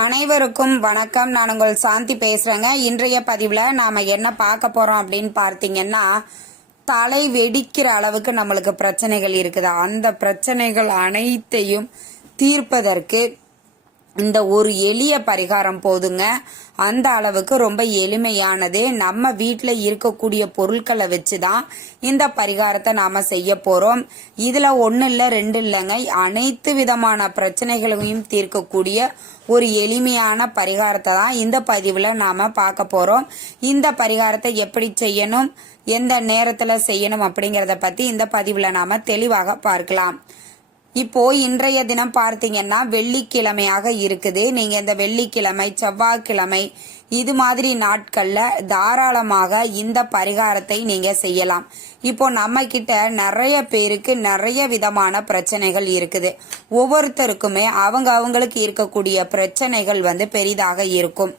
அனைவருக்கும் வணக்கம். நான் உங்கள் சாந்தி பேசுகிறேங்க இன்றைய பதிவில் நாம் என்ன பார்க்க போகிறோம் அப்படின்னு பார்த்தீங்கன்னா தலை வெடிக்கிற அளவுக்கு நம்மளுக்கு பிரச்சனைகள் இருக்குது. அந்த பிரச்சனைகள் அனைத்தையும் தீர்ப்பதற்கு இந்த ஒரு எளிய பரிகாரம் போதுங்க. அந்த அளவுக்கு ரொம்ப எளிமையானது. நம்ம வீட்டில் இருக்கக்கூடிய பொருட்களை வச்சு தான் இந்த பரிகாரத்தை நாம் செய்ய போகிறோம் இதில் ஒன்றும் இல்லை ரெண்டு இல்லைங்க. அனைத்து விதமான பிரச்சனைகளையும் தீர்க்கக்கூடிய ஒரு எளிமையான பரிகாரத்தை தான் இந்த பதிவில் நாம் பார்க்க போகிறோம் இந்த பரிகாரத்தை எப்படி செய்யணும் எந்த நேரத்தில் செய்யணும் அப்படிங்கிறத பற்றி இந்த பதிவில் நாம் தெளிவாக பார்க்கலாம். இப்போ இன்றைய தினம் பார்த்தீங்கன்னா வெள்ளிக்கிழமையாக இருக்குது. நீங்க இந்த வெள்ளிக்கிழமை செவ்வாய்க்கிழமை இது மாதிரி நாட்கள்ல தாராளமாக இந்த பரிகாரத்தை நீங்க செய்யலாம். இப்போ நம்ம கிட்ட நிறைய பேருக்கு நிறைய விதமான பிரச்சனைகள் இருக்குது. ஒவ்வொருத்தருக்குமே அவங்க அவங்களுக்கு இருக்கக்கூடிய பிரச்சனைகள் வந்து பெரிதாக இருக்கும்.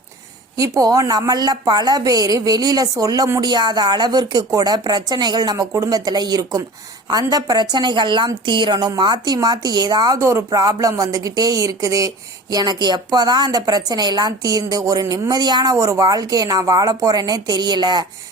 இப்போ நம்மள பல பேர் வெளியில சொல்ல முடியாத அளவிற்கு கூட பிரச்சனைகள் நம்ம குடும்பத்துல இருக்கும். அந்த பிரச்சனைகள்லாம் தீரணும். மாத்தி மாத்தி ஏதாவது ஒரு ப்ராப்ளம் வந்துகிட்டே இருக்குது. எனக்கு எப்போதான் அந்த பிரச்சனையெல்லாம் தீர்ந்து ஒரு நிம்மதியான ஒரு வாழ்க்கையை நான் வாழ போறேன்னே தெரியல.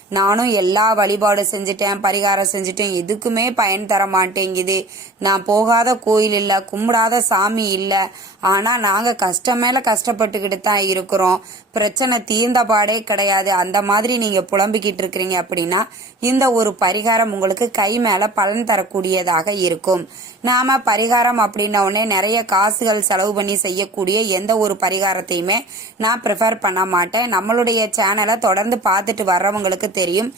நானும் எல்லா வழிபாடு செஞ்சுட்டேன் பரிகாரம் செஞ்சுட்டேன். எதுக்குமே பயன் தர மாட்டேங்குது. நான் போகாத கோயில் இல்லை கும்பிடாத சாமி இல்லை. ஆனால் நாங்கள் கஷ்டம் மேலே கஷ்டப்பட்டுக்கிட்டு தான் இருக்கிறோம். பிரச்சனை தீர்ந்த பாடே கிடையாது. அந்த மாதிரி நீங்கள் புலம்பிக்கிட்டு இருக்கிறீங்க அப்படின்னா இந்த ஒரு பரிகாரம் உங்களுக்கு கை மேலே பலன் தரக்கூடியதாக இருக்கும். நாம பரிகாரம் அப்படின்ன உடனே நிறைய காசுகள் செலவு பண்ணி செய்யக்கூடிய எந்த ஒரு பரிகாரத்தையுமே நான் ப்ரிஃபர் பண்ண மாட்டேன். நம்மளுடைய சேனலை தொடர்ந்து பார்த்துட்டு வர்றவங்களுக்கு தெரியும்.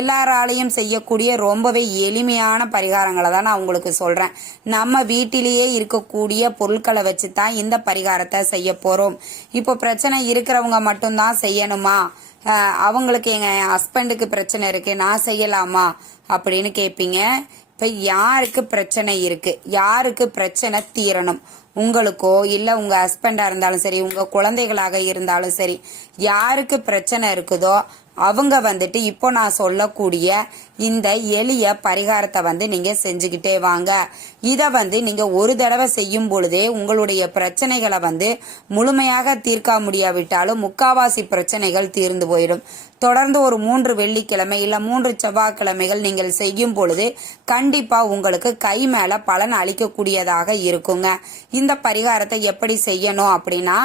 எல்லாராலையும் செய்யக்கூடிய ரொம்பவே எளிமையான பரிகாரங்களை தான் நான் உங்களுக்கு சொல்கிறேன் நம்ம வீட்டிலேயே இருக்கக்கூடிய பொருட்களை வச்சு தான் இந்த பரிகாரத்தை செய்ய போகிறோம் இப்போ பிரச்சனை இருக்கிறவங்க மட்டும்தான் செய்யணுமா? அவங்களுக்கு எங்கள் ஹஸ்பண்டுக்கு பிரச்சனை இருக்குது நான் செய்யலாமா? அப்படின்னு கேட்பீங்க இப்போ யாருக்கு பிரச்சனை இருக்கு? யாருக்கு பிரச்சனை தீரணும்? உங்களுக்கோ இல்ல உங்க ஹஸ்பண்டா இருந்தாலும் சரி உங்க குழந்தைகளாக இருந்தாலும் சரி யாருக்கு பிரச்சனை இருக்குதோ அவங்க வந்துட்டு இப்போ நான் சொல்லக்கூடிய இந்த எளிய பரிகாரத்தை வந்து நீங்க செஞ்சுக்கிட்டே வாங்க. இதை வந்து நீங்க ஒரு தடவை செய்யும் பொழுதே உங்களுடைய பிரச்சனைகளை வந்து முழுமையாக தீர்க்க முடியாவிட்டாலும் முக்காவாசி பிரச்சனைகள் தீர்ந்து போயிடும். தொடர்ந்து ஒரு மூன்று வெள்ளிக்கிழமை இல்ல மூன்று செவ்வாய்க்கிழமைகள் நீங்கள் செய்யும் பொழுது கண்டிப்பா உங்களுக்கு கை மேல பலன் அளிக்கக்கூடியதாக இருக்குங்க. இந்த பரிகாரத்தை எப்படி செய்யணும் அப்படின்னா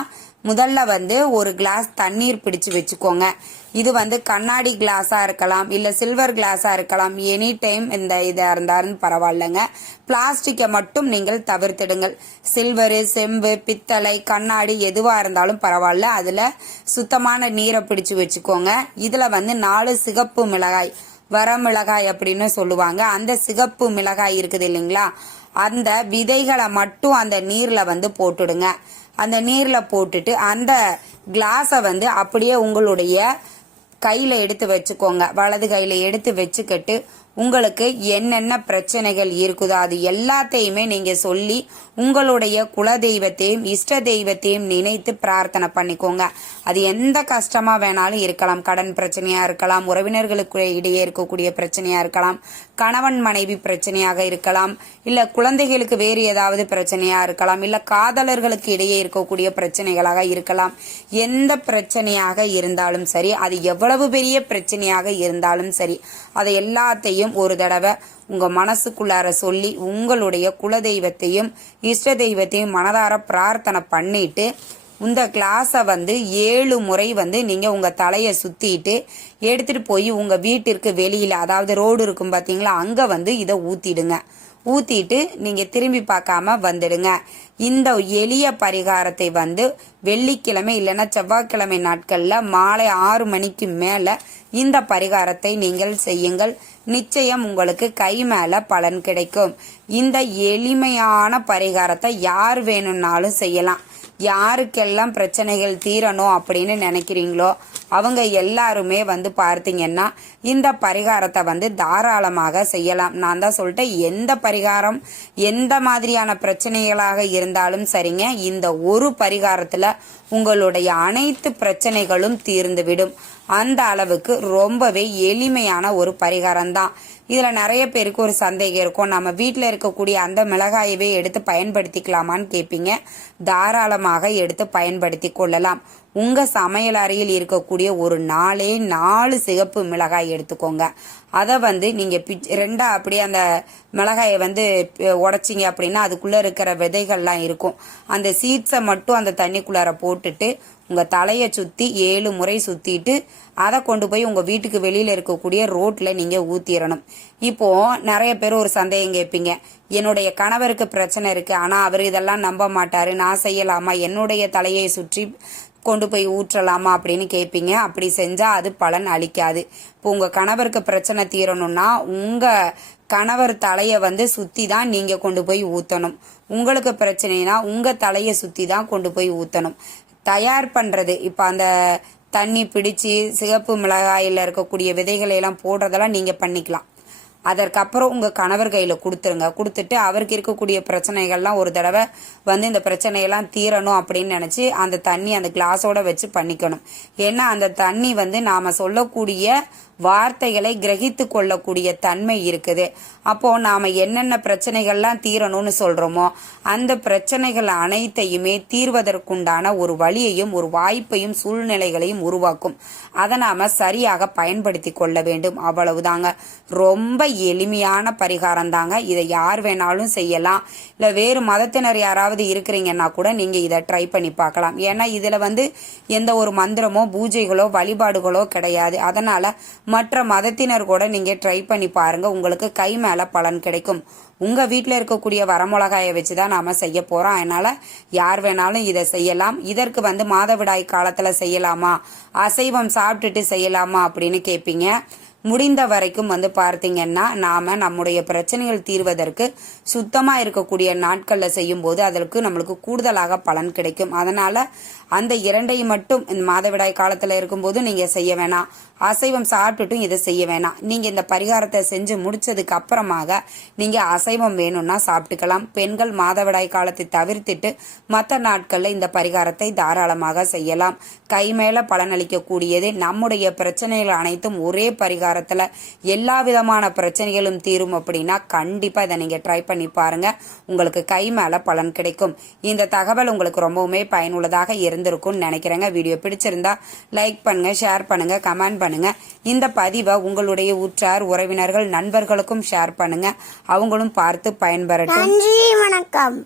முதல்ல வந்து ஒரு கிளாஸ் தண்ணீர் பிடிச்சு வச்சுக்கோங்க. இது வந்து கண்ணாடி கிளாஸா இருக்கலாம் இல்ல சில்வர் கிளாஸா இருக்கலாம் எனி டைம் இந்த இதாக இருந்தாலும் பரவாயில்லைங்க. பிளாஸ்டிக்கை மட்டும் நீங்கள் தவிர்த்திடுங்கள். சில்வரு செம்பு பித்தளை கண்ணாடி எதுவாக இருந்தாலும் பரவாயில்ல. அதில் சுத்தமான நீரை பிடிச்சு வச்சுக்கோங்க. இதில் வந்து நாலு சிகப்பு மிளகாய் வரமிளகாய் அப்படின்னு சொல்லுவாங்க. அந்த சிகப்பு மிளகாய் இருக்குது இல்லைங்களா? அந்த விதைகளை மட்டும் அந்த நீரில் வந்து போட்டுடுங்க. அந்த நீரில் போட்டுட்டு அந்த கிளாஸை வந்து அப்படியே உங்களுடைய கையில் எடுத்து வச்சுக்கோங்க. வலது கையில் எடுத்து வச்சுக்கிட்டு உங்களுக்கு என்னென்ன பிரச்சனைகள் இருக்குதோ அது எல்லாத்தையுமே நீங்கள் சொல்லி உங்களுடைய குல தெய்வத்தையும் இஷ்ட தெய்வத்தையும் நினைத்து பிரார்த்தனை பண்ணிக்கோங்க. அது எந்த கஷ்டமாக வேணாலும் இருக்கலாம். கடன் பிரச்சனையாக இருக்கலாம். உறவினர்களுக்கு இடையே இருக்கக்கூடிய பிரச்சனையாக இருக்கலாம். கணவன் மனைவி பிரச்சனையாக இருக்கலாம். இல்லை குழந்தைகளுக்கு வேறு ஏதாவது பிரச்சனையாக இருக்கலாம். இல்லை காதலர்களுக்கு இடையே இருக்கக்கூடிய பிரச்சனைகளாக இருக்கலாம். எந்த பிரச்சனையாக இருந்தாலும் சரி அது எவ்வளவு பெரிய பிரச்சனையாக இருந்தாலும் சரி அதை எல்லாத்தையும் ஒரு தடவை உங்க மனசுக்குள்ளார சொல்லி உங்களுடைய குலதெய்வத்தையும் இஷ்ட தெய்வத்தையும் மனதார பிரார்த்தனை பண்ணிட்டு இந்த கிளாஸை வந்து ஏழு முறை வந்து நீங்கள் உங்கள் தலையை சுற்றிட்டு எடுத்துட்டு போய் உங்கள் வீட்டிற்கு வெளியில் அதாவது ரோடு இருக்கும் பார்த்தீங்களா அங்கே வந்து இதை ஊற்றிடுங்க ஊற்றிட்டு நீங்கள் திரும்பி பார்க்காம வந்துடுங்க. இந்த எளிய பரிகாரத்தை வந்து வெள்ளிக்கிழமை இல்லைன்னா செவ்வாய்க்கிழமை நாட்களில் மாலை ஆறு மணிக்கு மேலே இந்த பரிகாரத்தை நீங்கள் செய்யுங்கள். நிச்சயம் உங்களுக்கு கை மேலே பலன் கிடைக்கும். இந்த எளிமையான பரிகாரத்தை யார் வேணும்னாலும் செய்யலாம். யாருக்கெல்லாம் பிரச்சனைகள் தீரணும் அப்படின்னு நினைக்கிறீங்களோ அவங்க எல்லாருமே வந்து பார்த்தீங்கன்னா இந்த பரிகாரத்தை வந்து தாராளமாக செய்யலாம். நான் தான் சொல்லிட்டேன் எந்த பரிகாரம் எந்த மாதிரியான பிரச்சனைகளாக இருந்தாலும் சரிங்க இந்த ஒரு பரிகாரத்தில் உங்களுடைய அனைத்து பிரச்சனைகளும் தீர்ந்துவிடும். அந்த அளவுக்கு ரொம்பவே எளிமையான ஒரு பரிகாரம் தான் இதில் நிறைய பேருக்கு ஒரு சந்தேகம் இருக்கும். நம்ம வீட்டில் இருக்கக்கூடிய அந்த மிளகாயவே எடுத்து பயன்படுத்திக்கலாமான்னு கேட்பீங்க தாராளமாக எடுத்து பயன்படுத்தி கொள்ளலாம். உங்கள் சமையல் அறையில் இருக்கக்கூடிய ஒரு நாலே நாலு சிகப்பு மிளகாய் எடுத்துக்கோங்க. அதை வந்து நீங்கள் பிச் ரெண்டாக அப்படியே அந்த மிளகாயை வந்து உடைச்சிங்க அப்படின்னா அதுக்குள்ளே இருக்கிற விதைகள்லாம் இருக்கும். அந்த சீட்ஸை மட்டும் அந்த தண்ணிக்குள்ளார போட்டுட்டு உங்கள் தலையை சுற்றி ஏழு முறை சுற்றிட்டு அதை கொண்டு போய் உங்கள் வீட்டுக்கு வெளியில் இருக்கக்கூடிய ரோட்டில் நீங்கள் ஊற்றிடணும் இப்போது நிறைய பேர் ஒரு சந்தேகம் கேட்பீங்க. என்னுடைய கணவருக்கு பிரச்சனை இருக்குது ஆனால் அவர் இதெல்லாம் நம்ப மாட்டார் நான் செய்யலாமா? என்னுடைய தலையை சுற்றி கொண்டு போய் ஊற்றலாமா அப்படின்னு கேட்பீங்க அப்படி செஞ்சால் அது பலன் அளிக்காது. இப்போ உங்கள் கணவருக்கு பிரச்சனை தீரணும்னா உங்கள் கணவர் தலையை வந்து சுற்றி தான் நீங்கள் கொண்டு போய் ஊற்றணும் உங்களுக்கு பிரச்சனைனா உங்கள் தலையை சுற்றி தான் கொண்டு போய் ஊற்றணும் தயார் பண்ணுறது இப்போ அந்த தண்ணி பிடிச்சி சிகப்பு மிளகாயில் இருக்கக்கூடிய விதைகளை எல்லாம் போடுறதெல்லாம் நீங்கள் பண்ணிக்கலாம். அதற்கப்புறம் உங்கள் கணவர் கையில் கொடுத்துருங்க. கொடுத்துட்டு அவருக்கு இருக்கக்கூடிய பிரச்சனைகள்லாம் ஒரு தடவை வந்து இந்த பிரச்சனையெல்லாம் தீரணும் அப்படின்னு நினச்சி அந்த தண்ணி அந்த கிளாஸோட வச்சு பண்ணிக்கணும். ஏன்னா அந்த தண்ணி வந்து நாம் சொல்லக்கூடிய வார்த்தைகளை கிரகித்து கொள்ளக்கூடிய தன்மை இருக்குது. அப்போ நாம என்னென்ன பிரச்சனைகள்லாம் தீரணும்னு சொல்றோமோ அந்த பிரச்சனைகள் அனைத்தையுமே தீர்வதற்குண்டான ஒரு வழியையும் ஒரு வாய்ப்பையும் சூழ்நிலைகளையும் உருவாக்கும். அதை நாம சரியாக பயன்படுத்தி கொள்ள வேண்டும். அவ்வளவுதாங்க. ரொம்ப எளிமையான பரிகாரம் தாங்க இதை யார் வேணாலும் செய்யலாம். இல்லை வேறு மதத்தினர் யாராவது இருக்கிறீங்கன்னா கூட நீங்கள் இதை ட்ரை பண்ணி பார்க்கலாம். ஏன்னா இதில் வந்து எந்த ஒரு மந்திரமோ பூஜைகளோ வழிபாடுகளோ கிடையாது. அதனால் மற்ற மதத்தினர் கூட நீங்கள் ட்ரை பண்ணி பாருங்கள் உங்களுக்கு கை மேலே பலன் கிடைக்கும். உங்கள் வீட்டில் இருக்கக்கூடிய வரமிளகாயை வச்சு தான் நாம் செய்ய போகிறோம். அதனால் யார் வேணாலும் இதை செய்யலாம். இதற்கு வந்து மாதவிடாய் காலத்தில் செய்யலாமா? அசைவம் சாப்பிட்டுட்டு செய்யலாமா அப்படின்னு கேட்பீங்க. முடிந்த வரைக்கும் வந்து பார்த்தீங்கன்னா நாம் நம்முடைய பிரச்சனைகள் தீர்வதற்கு சுத்தமாக இருக்கக்கூடிய நாட்களில் செய்யும்போது அதற்கு நம்மளுக்கு கூடுதலாக பலன் கிடைக்கும். அதனால் அந்த இரண்டையும் மட்டும் இந்த மாதவிடாய் காலத்தில் இருக்கும்போது நீங்கள் செய்ய வேணாம். அசைவம் சாப்பிட்டுட்டும் இதை செய்ய வேணாம். நீங்கள் இந்த பரிகாரத்தை செஞ்சு முடிச்சதுக்கு அப்புறமாக நீங்கள் அசைவம் வேணும்னா சாப்பிட்டுக்கலாம். பெண்கள் மாதவிடாய் காலத்தை தவிர்த்துட்டு மற்ற நாட்களில் இந்த பரிகாரத்தை தாராளமாக செய்யலாம். கை மேலே பலனளிக்கக்கூடியது நம்முடைய பிரச்சனைகள் அனைத்தும் ஒரே பரிகாரம் பரிகாரத்தில் எல்லா விதமான பிரச்சனைகளும் தீரும் அப்படின்னா கண்டிப்பாக இதை நீங்கள் ட்ரை பண்ணி பாருங்கள் உங்களுக்கு கை மேலே பலன் கிடைக்கும். இந்த தகவல் உங்களுக்கு ரொம்பவுமே பயனுள்ளதாக இருந்திருக்கும்னு நினைக்கிறேங்க. வீடியோ பிடிச்சிருந்தா லைக் பண்ணுங்கள் ஷேர் பண்ணுங்கள் கமெண்ட் பண்ணுங்கள் இந்த பதிவை உங்களுடைய உற்றார் உறவினர்கள் நண்பர்களுக்கும் ஷேர் பண்ணுங்கள் அவங்களும் பார்த்து பயன்பெறட்டும். நன்றி வணக்கம்.